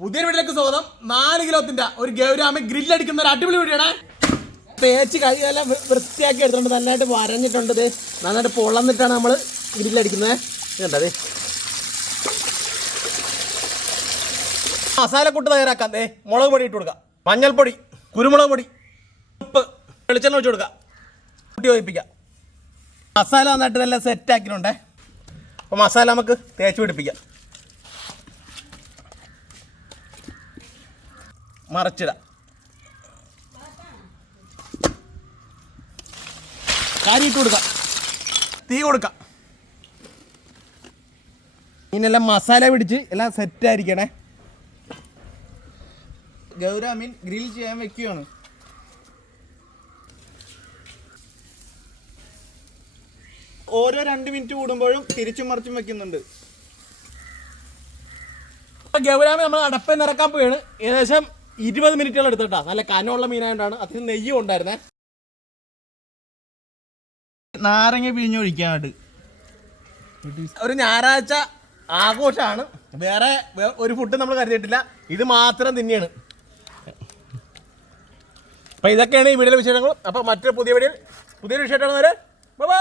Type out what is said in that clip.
പുതിയ വീട്ടിലേക്ക് സ്വാഗതം. നാല് കിലോത്തിന്റെ ഒരു ഗൗരാമി ഗ്രില്ലടിക്കുന്ന ഒരു അടിപൊളി വീടാണ് തേച്ച് കൈയെല്ലാം വൃത്തിയാക്കി എടുത്തിട്ടുണ്ട്. നന്നായിട്ട് വരഞ്ഞിട്ടുണ്ട് നന്നായിട്ട് പൊളന്നിട്ടാണ് നമ്മൾ ഗ്രില്ലടിക്കുന്നത് കണ്ടത് മസാലക്കൂട്ട് തയ്യാറാക്കാം. ദേ മുളക് പൊടി ഇട്ട് കൊടുക്കാം. മഞ്ഞൾപ്പൊടി കുരുമുളക് പൊടി ഉപ്പ് വെളിച്ചെണ്ണ ഒഴിച്ച് കൊടുക്കാം. കൂട്ടി വയ്പ്പിക്കാം മസാല നന്നായിട്ട് നല്ല സെറ്റ് ആക്കിയിട്ടുണ്ടേ. അപ്പോൾ മസാല നമുക്ക് തേച്ച് പിടിപ്പിക്കാം. മറച്ചിടാം. കാരിയിട്ട് കൊടുക്കാം. തീ കൊടുക്കാം. ഇതിനെല്ലാം മസാല പിടിച്ച് എല്ലാം സെറ്റ് ആയിരിക്കണേ. ഗൗരാമീൻ ഗ്രിൽ ചെയ്യാൻ വെക്കുകയാണ്. ഓരോ രണ്ട് മിനിറ്റ് കൂടുമ്പോഴും തിരിച്ചും മറിച്ചും വെക്കുന്നുണ്ട്. ഗൗരാമി നമ്മൾ അടപ്പ് നിറക്കാൻ പോയാണ് ഏകദേശം ഇരുപത് മിനിറ്റുകൾ എടുത്തിട്ടാ. നല്ല കനമുള്ള മീനായതുകൊണ്ടാണ് അത്യാവശ്യം നെയ്യും ഉണ്ടായിരുന്നേ നാരങ്ങ പിഴിഞ്ഞൊഴിക്കാണ്ട് ഒരു ഞായറാഴ്ച ആഘോഷമാണ്. വേറെ ഒരു ഫുഡ് നമ്മൾ കരുതിയിട്ടില്ല. ഇത് മാത്രം തന്നെയാണ്. അപ്പൊ ഇതൊക്കെയാണ് ഈ വീഡിയോയിലെ വിശേഷങ്ങൾ അപ്പൊ മറ്റൊരു പുതിയ വീഡിയോയിൽ പുതിയൊരു വിശേഷമാണ് ബൈ